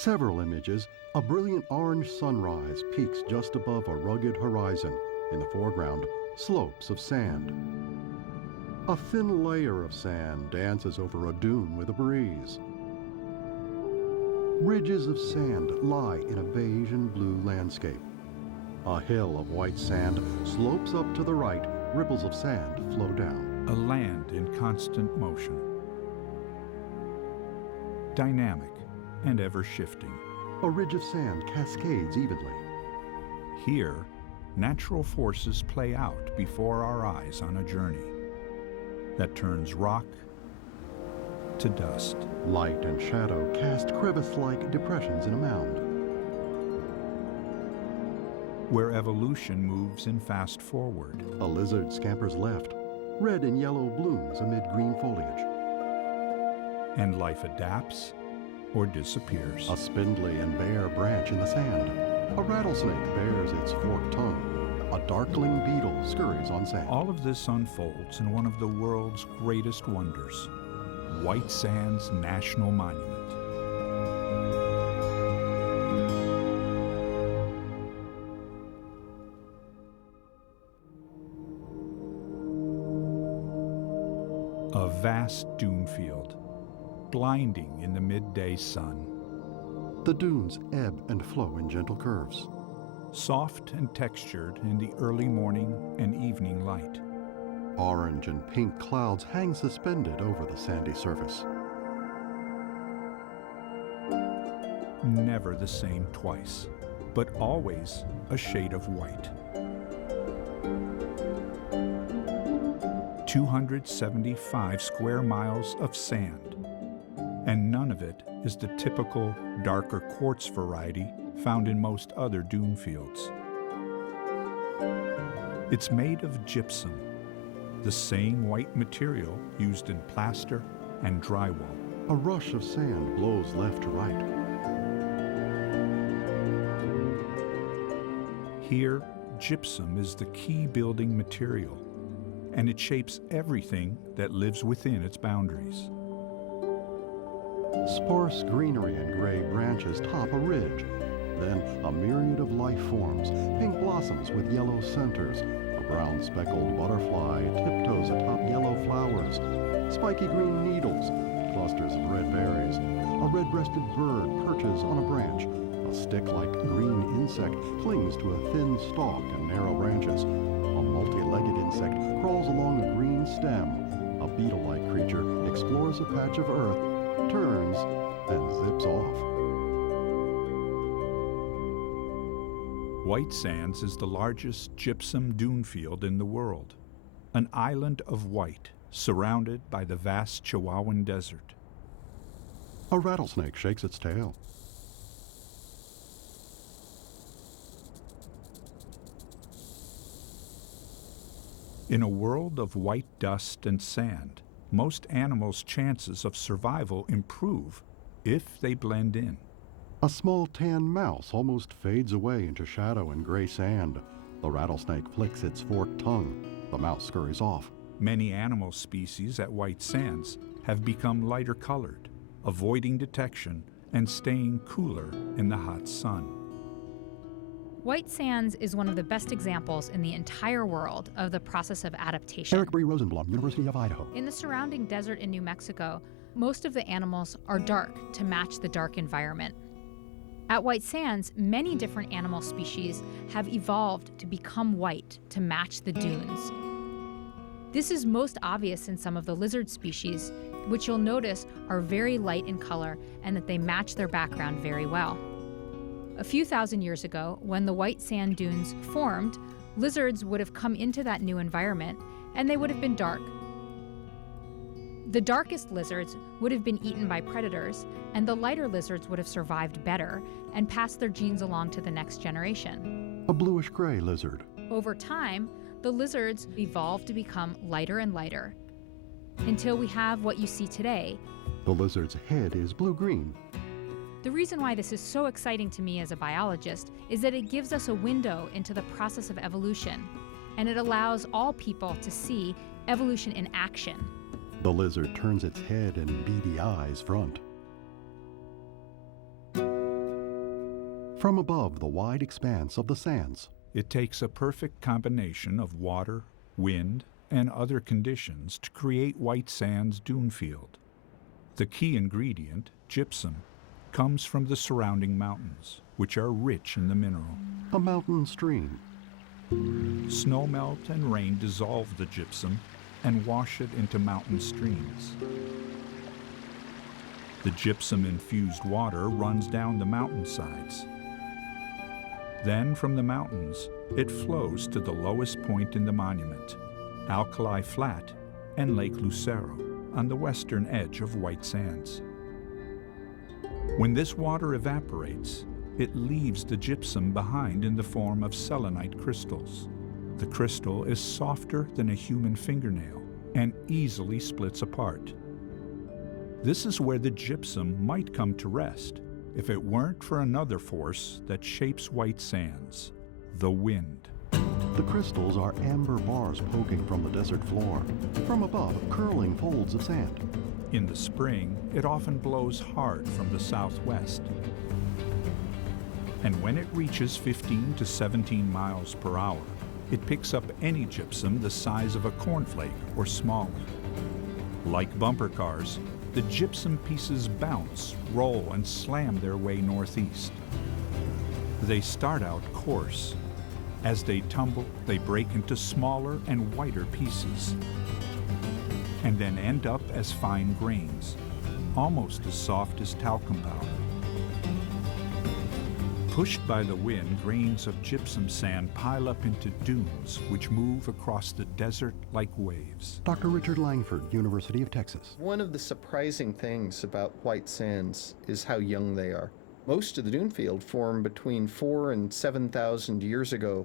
Several images, a brilliant orange sunrise peaks just above a rugged horizon. In the foreground, slopes of sand. A thin layer of sand dances over a dune with a breeze. Ridges of sand lie in a beige and blue landscape. A hill of white sand slopes up to the right, ripples of sand flow down. A land in constant motion. Dynamic and ever-shifting. A ridge of sand cascades evenly. Here, natural forces play out before our eyes on a journey that turns rock to dust. Light and shadow cast crevice-like depressions in a mound. Where evolution moves in fast forward. A lizard scampers left, red and yellow blooms amid green foliage. And life adapts or disappears. A spindly and bare branch in the sand. A rattlesnake bears its forked tongue. A darkling beetle scurries on sand. All of this unfolds in one of the world's greatest wonders, White Sands National Monument. A vast dune field, blinding in the midday sun. The dunes ebb and flow in gentle curves. Soft and textured in the early morning and evening light. Orange and pink clouds hang suspended over the sandy surface. Never the same twice, but always a shade of white. 275 square miles of sand, and none of it is the typical darker quartz variety found in most other dune fields. It's made of gypsum, the same white material used in plaster and drywall. A rush of sand blows left to right. Here, gypsum is the key building material, and it shapes everything that lives within its boundaries. Sparse greenery and gray branches top a ridge. Then a myriad of life forms, pink blossoms with yellow centers. A brown speckled butterfly tiptoes atop yellow flowers. Spiky green needles, clusters of red berries. A red-breasted bird perches on a branch. A stick-like green insect clings to a thin stalk and narrow branches. A multi-legged insect crawls along a green stem. A beetle-like creature explores a patch of earth, turns, then zips off. White Sands is the largest gypsum dune field in the world, an island of white surrounded by the vast Chihuahuan Desert. A rattlesnake shakes its tail. In a world of white dust and sand, most animals' chances of survival improve if they blend in. A small tan mouse almost fades away into shadow and gray sand. The rattlesnake flicks its forked tongue. The mouse scurries off. Many animal species at White Sands have become lighter colored, avoiding detection and staying cooler in the hot sun. White Sands is one of the best examples in the entire world of the process of adaptation. Eric Bree Rosenblum, University of Idaho. In the surrounding desert in New Mexico, most of the animals are dark to match the dark environment. At White Sands, many different animal species have evolved to become white to match the dunes. This is most obvious in some of the lizard species, which you'll notice are very light in color and that they match their background very well. A few thousand years ago, when the white sand dunes formed, lizards would have come into that new environment and they would have been dark. The darkest lizards would have been eaten by predators, and the lighter lizards would have survived better and passed their genes along to the next generation. A bluish-gray lizard. Over time, the lizards evolved to become lighter and lighter, until we have what you see today. The lizard's head is blue-green. The reason why this is so exciting to me as a biologist is that it gives us a window into the process of evolution, and it allows all people to see evolution in action. The lizard turns its head and beady eyes front. from above the wide expanse of the sands. It takes a perfect combination of water, wind, and other conditions to create White Sands Dunefield. The key ingredient, gypsum, comes from the surrounding mountains, which are rich in the mineral. A mountain stream. Snowmelt and rain dissolve the gypsum and wash it into mountain streams. The gypsum-infused water runs down the mountainsides. Then from the mountains, it flows to the lowest point in the monument, Alkali Flat and Lake Lucero on the western edge of White Sands. When this water evaporates, it leaves the gypsum behind in the form of selenite crystals. The crystal is softer than a human fingernail and easily splits apart. This is where the gypsum might come to rest if it weren't for another force that shapes White Sands, the wind. The crystals are amber bars poking from the desert floor. From above, curling folds of sand. In the spring, it often blows hard from the southwest. And when it reaches 15 to 17 miles per hour, it picks up any gypsum the size of a cornflake or smaller. Like bumper cars, the gypsum pieces bounce, roll, and slam their way northeast. They start out coarse. As they tumble, they break into smaller and whiter pieces, and then end up as fine grains, almost as soft as talcum powder. Pushed by the wind, grains of gypsum sand pile up into dunes, which move across the desert like waves. Dr. Richard Langford, University of Texas. One of the surprising things about White Sands is how young they are. Most of the dune field formed between 4,000 and 7,000 years ago.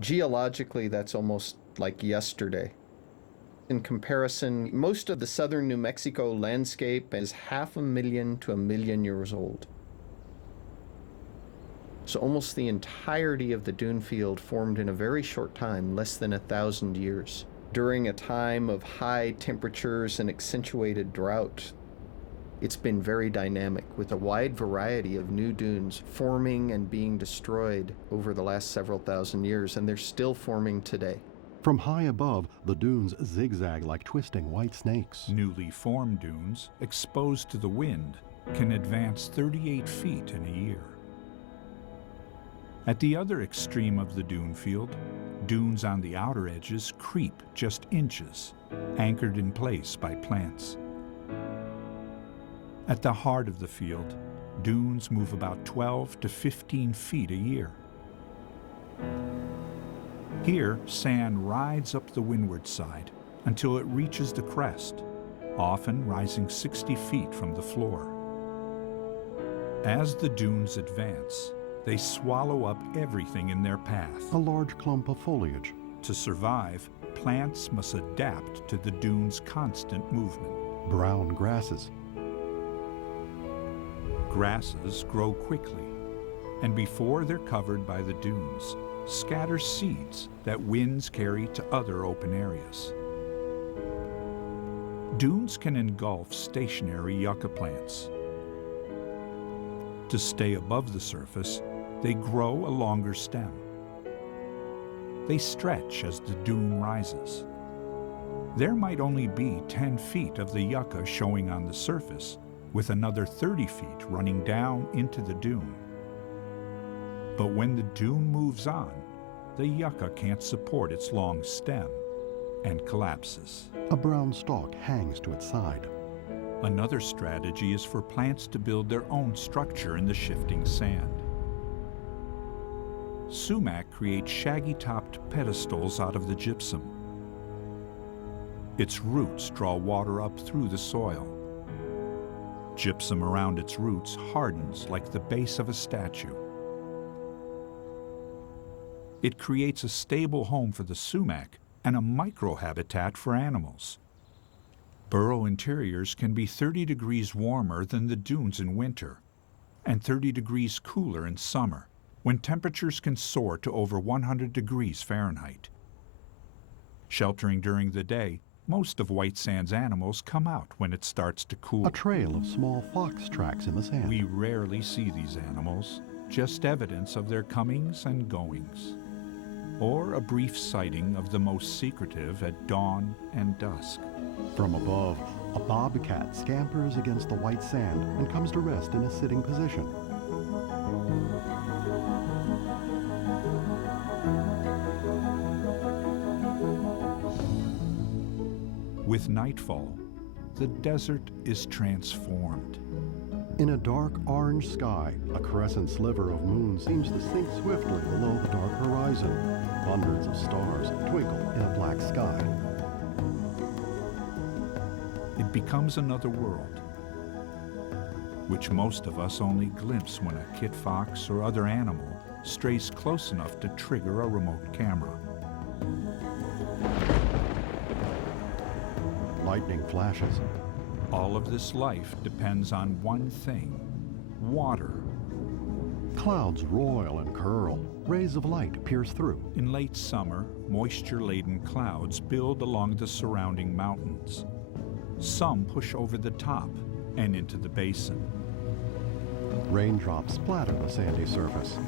Geologically, that's almost like yesterday. In comparison, most of the southern New Mexico landscape is 500,000 to 1 million years old. So almost the entirety of the dune field formed in a very short time, less than 1,000 years, during a time of high temperatures and accentuated drought. It's been very dynamic, with a wide variety of new dunes forming and being destroyed over the last several thousand years, and they're still forming today. From high above, the dunes zigzag like twisting white snakes. Newly formed dunes, exposed to the wind, can advance 38 feet in a year. At the other extreme of the dune field, dunes on the outer edges creep just inches, anchored in place by plants. At the heart of the field, dunes move about 12 to 15 feet a year. Here, sand rides up the windward side until it reaches the crest, often rising 60 feet from the floor. As the dunes advance, they swallow up everything in their path. A large clump of foliage. To survive, plants must adapt to the dunes' constant movement. Brown grasses. Grasses grow quickly, and before they're covered by the dunes, scatter seeds that winds carry to other open areas. Dunes can engulf stationary yucca plants. To stay above the surface, they grow a longer stem. They stretch as the dune rises. There might only be 10 feet of the yucca showing on the surface, with another 30 feet running down into the dune. But when the dune moves on, the yucca can't support its long stem and collapses. A brown stalk hangs to its side. Another strategy is for plants to build their own structure in the shifting sand. Sumac creates shaggy-topped pedestals out of the gypsum. Its roots draw water up through the soil. Gypsum around its roots hardens like the base of a statue. It creates a stable home for the sumac and a microhabitat for animals. Burrow interiors can be 30 degrees warmer than the dunes in winter and 30 degrees cooler in summer, when temperatures can soar to over 100 degrees Fahrenheit. Sheltering during the day, most of White Sands animals come out when it starts to cool. A trail of small fox tracks in the sand. We rarely see these animals, just evidence of their comings and goings, or a brief sighting of the most secretive at dawn and dusk. From above, a bobcat scampers against the white sand and comes to rest in a sitting position. With nightfall, the desert is transformed. In a dark orange sky, a crescent sliver of moon seems to sink swiftly below the dark horizon. Hundreds of stars twinkle in a black sky. It becomes another world, which most of us only glimpse when a kit fox or other animal strays close enough to trigger a remote camera. Lightning flashes. All of this life depends on one thing: water. Clouds roil and curl. Rays of light pierce through. In late summer, moisture-laden clouds build along the surrounding mountains. Some push over the top and into the basin. Raindrops splatter the sandy surface.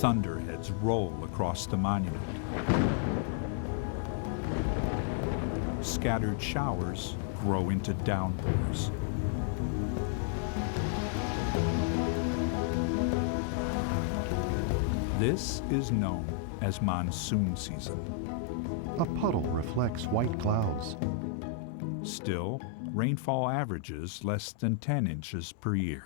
Thunderheads roll across the monument. Scattered showers grow into downpours. This is known as monsoon season. A puddle reflects white clouds. Still, rainfall averages less than 10 inches per year.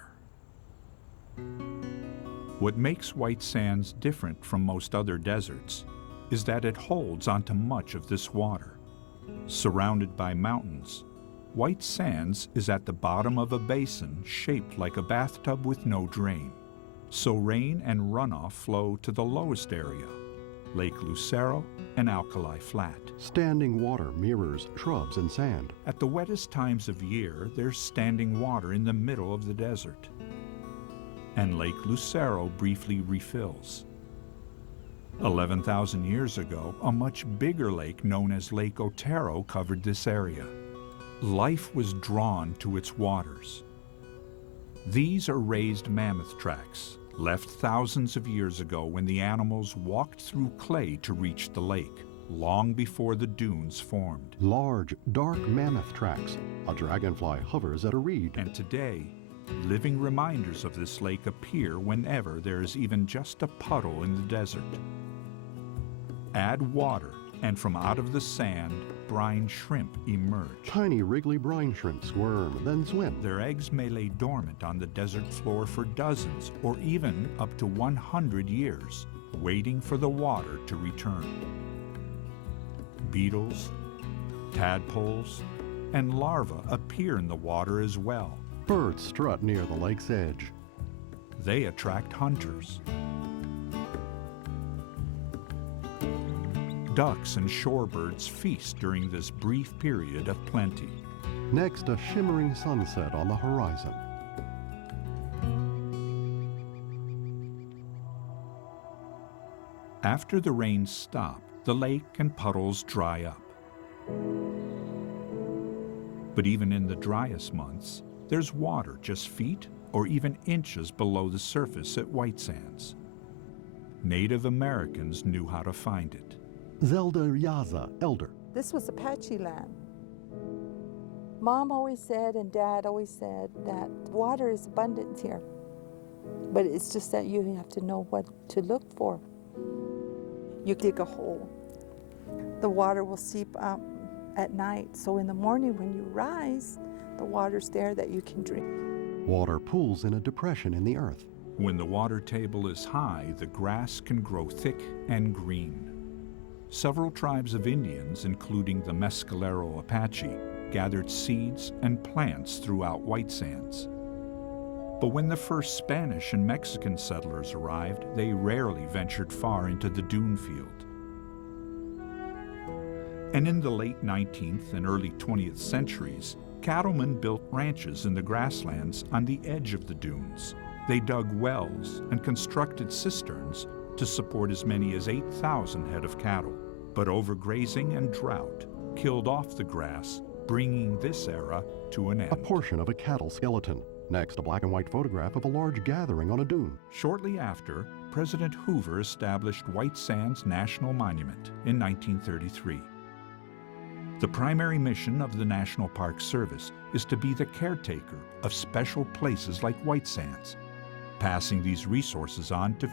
What makes White Sands different from most other deserts is that it holds onto much of this water. Surrounded by mountains, White Sands is at the bottom of a basin shaped like a bathtub with no drain. So rain and runoff flow to the lowest area, Lake Lucero and Alkali Flat. Standing water mirrors shrubs and sand. At the wettest times of year, there's standing water in the middle of the desert. And Lake Lucero briefly refills. 11,000 years ago, a much bigger lake known as Lake Otero covered this area. Life was drawn to its waters. These are raised mammoth tracks, left thousands of years ago when the animals walked through clay to reach the lake, long before the dunes formed. Large, dark mammoth tracks. A dragonfly hovers at a reed. And today, living reminders of this lake appear whenever there is even just a puddle in the desert. Add water, and from out of the sand, brine shrimp emerge. Tiny wriggly brine shrimp squirm, then swim. Their eggs may lay dormant on the desert floor for dozens or even up to 100 years, waiting for the water to return. Beetles, tadpoles, and larvae appear in the water as well. Birds strut near the lake's edge. They attract hunters. Ducks and shorebirds feast during this brief period of plenty. Next, a shimmering sunset on the horizon. After the rains stop, the lake and puddles dry up. But even in the driest months, there's water just feet or even inches below the surface at White Sands. Native Americans knew how to find it. Zelda Yaza, elder. This was Apache land. Mom always said and Dad always said that water is abundant here. But it's just that you have to know what to look for. You dig a hole. The water will seep up at night. So in the morning when you rise, the water's there that you can drink. Water pools in a depression in the earth. When the water table is high, the grass can grow thick and green. Several tribes of Indians, including the Mescalero Apache, gathered seeds and plants throughout White Sands. But when the first Spanish and Mexican settlers arrived, they rarely ventured far into the dune field. And in the late 19th and early 20th centuries, cattlemen built ranches in the grasslands on the edge of the dunes. They dug wells and constructed cisterns to support as many as 8,000 head of cattle. But overgrazing and drought killed off the grass, bringing this era to an end. A portion of a cattle skeleton. Next, a black and white photograph of a large gathering on a dune. Shortly after, President Hoover established White Sands National Monument in 1933. The primary mission of the National Park Service is to be the caretaker of special places like White Sands, passing these resources on to